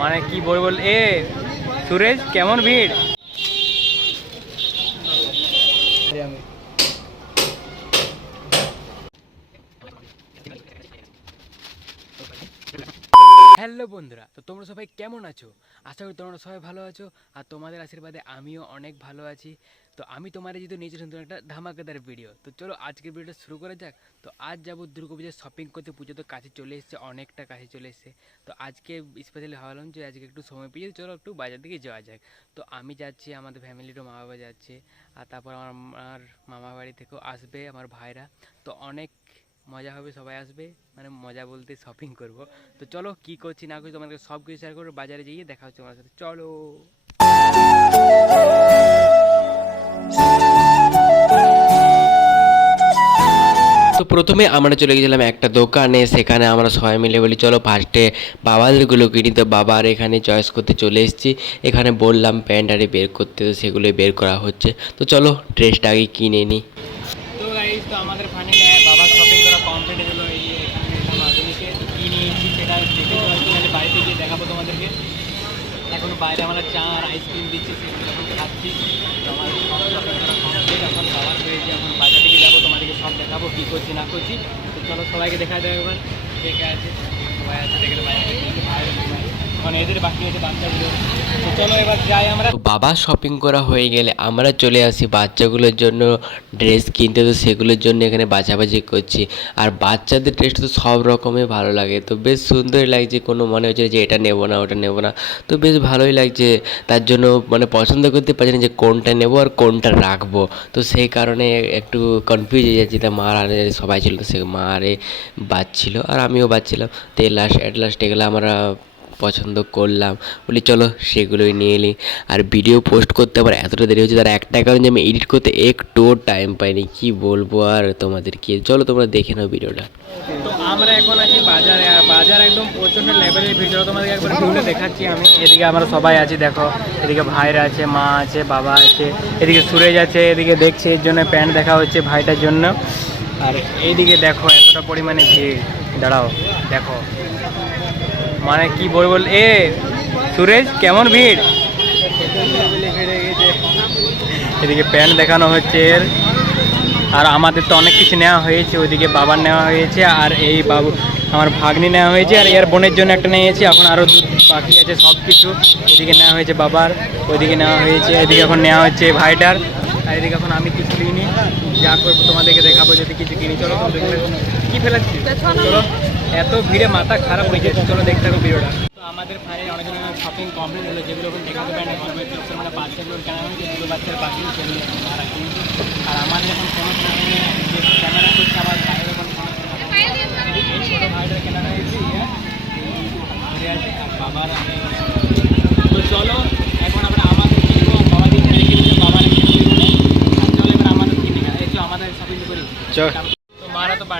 মানে কি বলব, এ, সুরেশ, কেমন ভিড়? হ্যালো বন্ধুরা, তো তোমরা সবাই কেমন আছো? আশা করি তোমরা সবাই ভালো আছো, আর তোমাদের আশীর্বাদে আমিও অনেক ভালো আছি। তো আমি তোমার যেহেতু নিয়ে চলে একটা ধামাকাদার ভিডিও তো চলো আজকের ভিডিওটা শুরু করা যাক। তো আজ যাব দুর্গাপূজার শপিং করতে পুজো তো কাছে চলে এসেছে, অনেকটা কাছে চলে এসেছে। তো আজকে স্পেশালি ভাবলাম যে আজকে একটু সময় পেয়ে চলো একটু বাজার দিকে যাওয়া যাক। তো আমি যাচ্ছি, আমাদের ফ্যামিলিরও মা বাবা যাচ্ছে, আর তারপর আমার আমার মামা বাড়ি থেকেও আসবে আমার ভাইরা। তো অনেক মজা হবে, সবাই আসবে মানে মজা বলতে শপিং করব। তো চলো কি করছি, না করছি, তোমাদেরকে সব কিছু শেয়ার করব, বাজারে গিয়ে দেখা হচ্ছে তোমার সাথে। চলো। প্রথমে আমরা চলে গেছিলাম একটা দোকানে, সেখানে আমরা সবাই মিলে বলি, চলো ফার্স্টে বাবাদেরগুলো কিনি। তো বাবার এখানে চয়েস করতে চলে এসেছি। এখানে বললাম প্যান্ট আরে বের করতে, তো সেগুলোই বের করা হচ্ছে। তো চলো ড্রেসটা আগে কিনে নিই বাইরে আমরা চা আর আইসক্রিম দিচ্ছি, সেগুলো এখন খাচ্ছি। আমার এখন এখন বাজার সব দেখাবো, কী করছি না করছি। চলো সবাইকে দেখা যায় এবার কে কে আছে? সবাই আছে দেখলে বাইরে। মানে বাবা শপিং করা হয়ে গেলে আমরা চলে আসি বাচ্চাগুলোর জন্য ড্রেস কিনতে, তো সেগুলোর জন্য এখানে বাছাবাছি করছি। আর বাচ্চাদের ড্রেস তো সব রকমের ভালো লাগে। তো বেশ সুন্দর লাগছে, কোনো মনে হচ্ছে যে এটা নেব না, ওটা নেব না। তো বেশ ভালোই লাগছে, তার জন্য মানে পছন্দ করতে পারছি না যে কোনটা নেব আর কোনটা রাখব। তো সেই কারণে একটু কনফিউজ হয়ে যাচ্ছি, তা মার আর সবাই ছিল সে মা আরে বাজছিল আর আমিও বাজছিলাম তো লাস্ট অ্যাট লাস্ট এগুলো আমরা পছন্দ করলাম। বলি, চলো সেগুলোই নিয়ে নিই আর ভিডিও পোস্ট করতে আবার এতটা দেরি হচ্ছে, তার একটা কারণ যে আমি এডিট করতে একটুও টাইম পাইনি। কি বলব আর তোমাদেরকে চলো তোমরা দেখে নাও ভিডিওটা তো আমরা এখন আছি বাজারে, আর বাজার একদম প্রচণ্ড লেভেলের ভিডিও তোমাদেরকে একবার ঘুরে দেখাচ্ছি আমি। এদিকে আমরা সবাই আছি, দেখো, এদিকে ভাইরা আছে, মা আছে, বাবা আছে, এদিকে সুরেজ আছে, এদিকে দেখছে, এর জন্য প্যান্ট দেখা হচ্ছে ভাইটার জন্য। আর এইদিকে দেখো, এতটা পরিমাণে ভিড়। দাঁড়াও, দেখো। মানে কি বলব এ সুরেশ কেমন ভিড়? এদিকে প্যান্ট দেখানো হচ্ছে এর। আর আমাদের তো অনেক কিছু নেওয়া হয়েছে ওইদিকে বাবার নেওয়া হয়েছে আর এই বাবু আমার ভাগ্নি নেওয়া হয়েছে আর এর বোনের জন্য একটা নিয়েছি এখন আরও বাকি আছে সব কিছু এদিকে নেওয়া হয়েছে বাবার ওইদিকে নেওয়া হয়েছে এদিকে এখন নেওয়া হচ্ছে ভাইটার। আর এদিকে এখন আমি কিছু কিনি যা করব তোমাদেরকে দেখাবো যদি কিছু কিনি চলো কি ফেলাচ্ছি চলো। এত ভিড়ে মাথা খারাপ হয়ে যাচ্ছে চলো দেখতে থাকো ভিডিওটা। তো আমাদের ফাইনালি অনেক ধরনের শপিং কমপ্লিট হলো যেগুলো এখন দেখাতে পারে না মানে বাচ্চাগুলো কেনা হয়েছে দুটো বাচ্চার বাকি সেগুলো আর আমাদের এখন হয়নি যে ক্যামেরা করছে আমার বাইরে এখন। ছোটো ভাইটার কেনা হয়েছে ঘুরে আছে আর বাবার আমি তো চলো এখন আমরা আমাদের কিনবো বাবা কিনবো বাবার কিনবো আর চলো এবার আমাদের কিনে আমাদের শপিং করি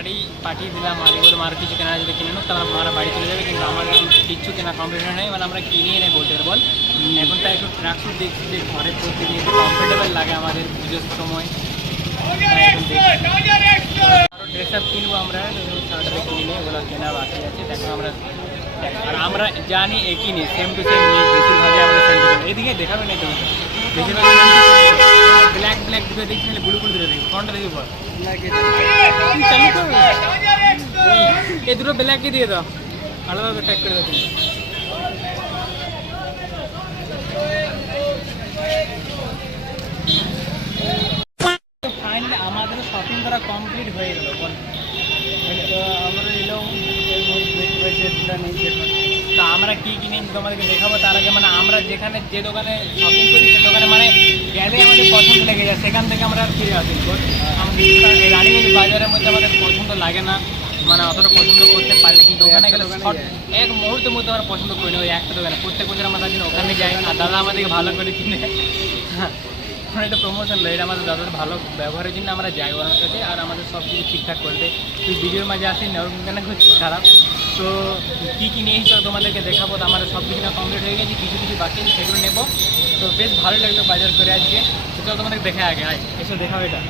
বাড়ি পাঠিয়ে দিলাম আমি বলে মার কিছু কেনা যদি কিনে নো তাহলে মারা বাড়ি চলে যাবে, কিন্তু আমার কিচ্ছু কেনা কমপ্লিট নেই মানে আমরা কিনিয়ে নেই বলতে বল। এখন একটু ট্রাকসুট দেখছি যে ঘরে পড়তে গিয়ে কমফোর্টেবল লাগে আমাদের পুজোর সময়। আরও ড্রেস আপ কিনবো আমরা শার্টটা কিনে ওগুলো কেনা বাকি আছে, দেখো আমরা আর আমরা জানি একই নেই সেম টু সেম নেই, বেশিরভাগই আমরা সেম টু সেম এদিকে দেখাবে না তুমি বেশিরভাগ ব্ল্যাক ব্ল্যাক দুটো দেখছি নাহলে ব্লু ব্লু দুটো দেখি কোনটা দেখি বল। চালু কর। এই দুটো ব্ল্যাকই দিয়ে দাও আলাদাভাবে প্যাক করে দাও তুমি। ফাইনালি আমাদের শপিং করা কমপ্লিট হয়ে গেল বল। তো আমরা নিলাম তো আমরা কি কিনে তোমাদেরকে দেখাবো তার যেখানে যে দোকানে শপিং করি সে দোকানে মানে গেলে আমাদের পছন্দ লেগে যায় সেখান থেকে আমরা আর ফিরে আসি। আমাদের রানীগঞ্জ বাজারের মধ্যে আমাদের পছন্দ লাগে না। মানে অতটা পছন্দ করতে পারলে কিন্তু ওখানে গেলে এক মুহূর্তের মধ্যে আমরা পছন্দ করি না ওই একটা দোকানে। প্রত্যেক বছর আমরা তার জন্য ওখানে যাই আর দাদা আমাদেরকে ভালো করে কিনে এখন এটা প্রমোশন এটা আমাদের দাদার ভালো ব্যবহারের জন্য আমরা যাই ওনার কাছে, আর আমাদের সব কিছু ঠিকঠাক করে দেয়। তুই ভিডিওর মাঝে আসি না, ওরকম কেন খুব খারাপ। তো কী কী নিয়ে তোমাদেরকে দেখাবো, তো আমাদের সব কিছু না কমপ্লিট হয়ে গেছে, কিছু কিছু বাকি সেগুলো নেব। তো বেশ ভালো লাগল বাজার করে আজকে। তো চলো তোমাদেরকে দেখে আগে, আয়, এসো, দেখাও এটা।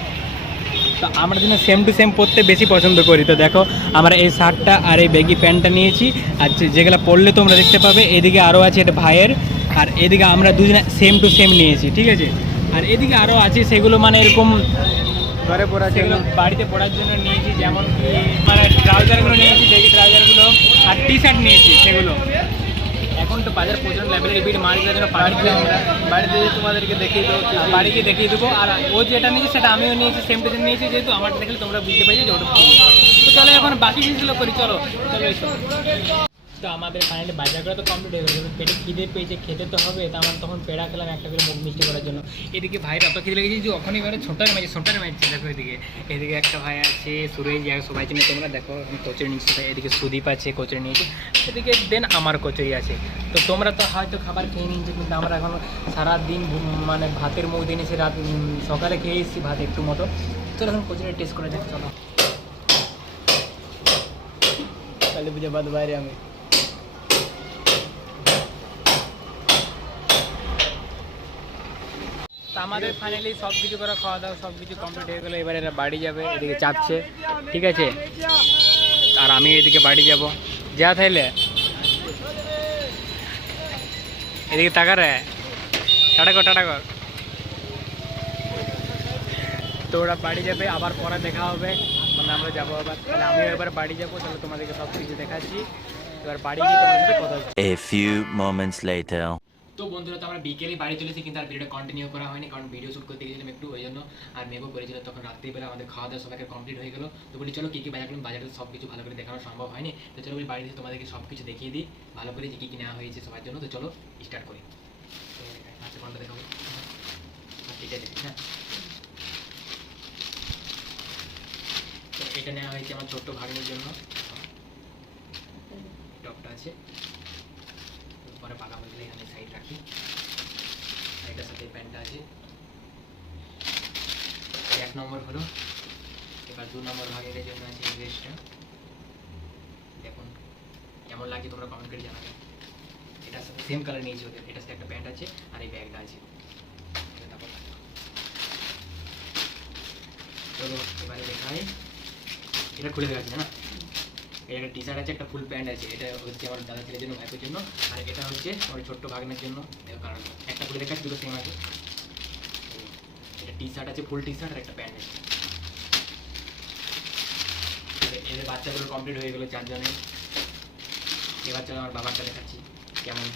তো আমরা যেন সেম টু সেম পরতে বেশি পছন্দ করি। তো দেখো, আমরা এই শার্টটা আর এই ব্যাগি প্যান্টটা নিয়েছি। আর যেগুলো পরলে তোমরা দেখতে পাবে, এদিকে আরও আছে এটা ভাইয়ের, আর এদিকে আমরা দুজনে সেম টু সেম নিয়েছি, ঠিক আছে? আর এদিকে আরও আছে সেগুলো মানে এরকম ঘরে পড়া সেগুলো বাড়িতে পড়ার জন্য নিয়েছি যেমন কি মানে ট্রাউজারগুলো নিয়েছি দেখি ট্রাউজারগুলো। আর টি শার্ট নিয়েছি সেগুলো। এখন তো বাজার প্রচুর লেভেলের ভিড় মার্কেটের জন্য পাঠিয়ে আমরা বাড়িতে তোমাদেরকে দেখিয়ে দেবো কি বাড়ি গিয়ে দেখিয়ে দেবো। আর ও যেটা নিয়েছে সেটা আমিও নিয়েছি সেম টু সেম নিয়েছি যেহেতু আমার দেখলে তোমরা বুঝতে পারছি যে ওটা। তো চলো এখন বাকি জিনিসগুলো করি চলো চলো তো আমাদের ফাইনালি বাজার করা তো কমপ্লিট হয়ে গেলো। পেটে খিদে পেয়েছে, খেতে তো হবে, তো আমার তখন পেড়া খেলাম একটা করে মুখ মিষ্টি করার জন্য। এদিকে ভাইয়ের অত খিদে লেগেছে যে ওখানে এবারে ছোটার মাঝে ছোটার মাঝে দেখো এদিকে এদিকে একটা ভাই আছে, সুরেশ যায় সবাই চিনে তোমরা। দেখো কচুরি নিচ্ছি ভাই। এদিকে সুদীপ আছে, কচুরি নিয়েছে। এদিকে দেন আমার কচুরি আছে। তো তোমরা তো হয়তো খাবার খেয়ে নিয়েছো, কিন্তু আমরা এখন সারাদিন মানে ভাতের মুখ দিয়ে নিয়েছি, রাত সকালে খেয়ে এসেছি ভাত একটু মতো। চলো এখন কচুরি টেস্ট করে যাক, চলো। কালী পুজো বাদ বাইরে আমি। আমাদের ফাইনালি সব কিছু করে খাওয়া দাওয়া সব কিছু কমপ্লিট হয়ে গেলো, এবার এরা বাড়ি যাবে, এদিকে চাপছে, ঠিক আছে? আর আমি এদিকে বাড়ি যাব। যা তাইলে। এদিকে টাকা রে। টাটা কর টাটা কর। তো ওরা বাড়ি যাবে, আবার পরে দেখা হবে। মানে আমরা যাব আবার। তাহলে আমিও এবার বাড়ি যাব, তাহলে তোমাদেরকে সব কিছু দেখাচ্ছি। এবার বাড়ি গিয়ে তোমাদের কথা A few moments later. তো বন্ধুরা, তো আমরা বিকেলে বাড়ি চলেছি, কিন্তু আর ভিডিওটা কন্টিনিউ করা হয়নি, কারণ ভিডিও শুট করতে গেছিলাম একটু, ওই জন্য আর মেঘও করেছিল তখন রাত্রিবেলা আমাদের খাওয়া দাওয়া সবাইকে কমপ্লিট হয়ে গেলো। তো বলি, চলো কী কী বাজার করলাম? বাজারে সব কিছু ভালো করে দেখানো সম্ভব হয়নি। তো চলো বলি, বাড়িতে তোমাদেরকে সব কিছু দেখিয়ে দিই, ভালো করে যে কী কী নেওয়া হয়েছে সবার জন্য। তো চলো স্টার্ট করি। আচ্ছা কোনটা দেখাবো? হ্যাঁ এটা নেওয়া হয়েছে আমার ছোট্ট ভাগ্নের জন্য। টপটা আছে। পরে পাকা হয়ে গেলে এখানে সাইড রাখি এটার সাথে প্যান্টটা আছে এক নম্বর হলো এবার দু নম্বর ভাগের জন্য আছে ড্রেসটা দেখুন কেমন লাগে তোমরা কমেন্ট করে জানাবে এটার সাথে সেম কালার নিয়েছি ওদের এটার সাথে একটা প্যান্ট আছে আর এই ব্যাগটা আছে চলো এবারে দেখাই এটা খুলে দেখাচ্ছি না এটা একটা টি শার্ট আছে, একটা ফুল প্যান্ট আছে। এটা হচ্ছে আমার দাদা ছেলের জন্য, ভাইপের জন্য। আর এটা হচ্ছে আমার ছোট্ট ভাগনের জন্য। কারণ একটা খুলে দেখাচ্ছি, দুটো সেম আছে। এটা টি শার্ট আছে ফুল টি শার্ট আর একটা প্যান্ট আছে। এদের বাচ্চাগুলো কমপ্লিট হয়ে গেলো চারজনের এবার চলো আমার বাবারটা দেখাচ্ছি, কেমন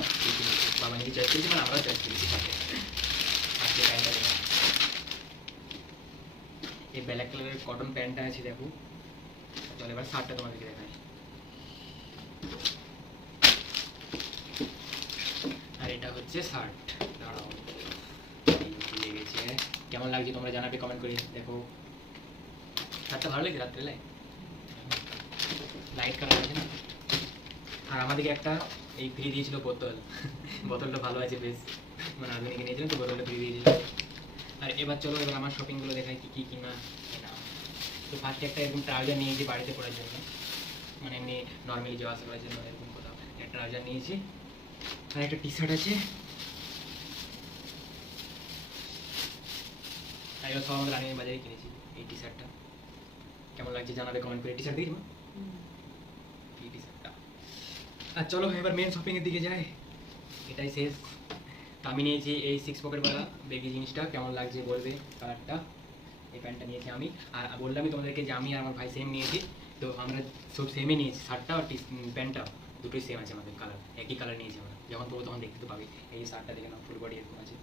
বাবা নিজে চয়েস করেছি মানে আমরাও চয়েস করেছি। সাথে আজকে প্যান্টটা এই ব্ল্যাক কালারের কটন প্যান্টটা আছে, দেখো। চলো, এবার শার্টটা তোমাদেরকে দেখাই। আর এটা হচ্ছে শার্ট দাঁড়াও। ভুলে কেমন লাগছে তোমরা জানাবে কমেন্ট করে দেখো। শার্টটা ভালো লাগছে রাত্রে লাইট কালার আছে না? আর আমাদেরকে একটা এই ফ্রি দিয়েছিল বোতল। বোতলটা ভালো আছে বেশ। মানে কিনে নিয়েছিলাম তো বোতলটা ফ্রি দিয়েছিল। আর এবার চলো, এবার আমার শপিংগুলো দেখাই কি কি কিনা। তো ফার্স্টে একটা এরকম ট্রাউজার নিয়েছি বাড়িতে পড়ার জন্য। মানে এমনি নর্মালি যাওয়া আসা করার জন্য এরকম কোথাও। একটা ট্রাউজার নিয়েছি। আর একটা টি শার্ট আছে। আর এবার সব আমাদের রানিং বাজারে কিনেছি এই টি। শার্টটা কেমন লাগছে জানাবে কমেন্ট করে টি শার্ট দেখি এই টি। শার্টটা আর চলো এবার মেন শপিং এর দিকে যাই। এটাই শেষ। আমি নিয়েছি এই সিক্স পকেটওয়ালা বেগি জিনিসটা। কেমন লাগছে বলবে কালারটা এই প্যান্টটা নিয়েছি আমি। আর বললামই তোমাদেরকে যে আমি আর আমার ভাই সেম নিয়েছি। তো আমরা সব সেমই নিয়েছি, শার্টটা আর প্যান্টটা। দুটোই সেম আছে আমাদের কালার একই কালার নিয়েছি আমরা। যখন পরবো তখন দেখতে পাবে। এই শার্টটা দেখে নাও ফুল বডি এরকম আছে।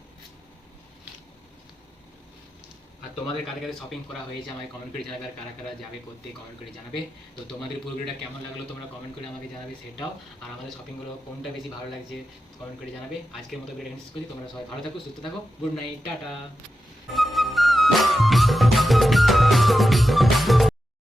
আর তোমাদের কারে কারে শপিং করা হয়েছে আমাকে কমেন্ট করে জানাবে, আর কারা কারা যাবে করতে কমেন্ট করে জানাবে। তো তোমাদের পুরো ভিডিওটা কেমন লাগল তোমরা কমেন্ট করে আমাকে জানাবে, সেটাও। আর আমাদের শপিংগুলো কোনটা বেশি ভালো লাগছে কমেন্ট করে জানাবে। আজকের মতো ভিডিও করছি তোমরা সবাই ভালো থাকো, সুস্থ থাকো। Good night tata. あっ!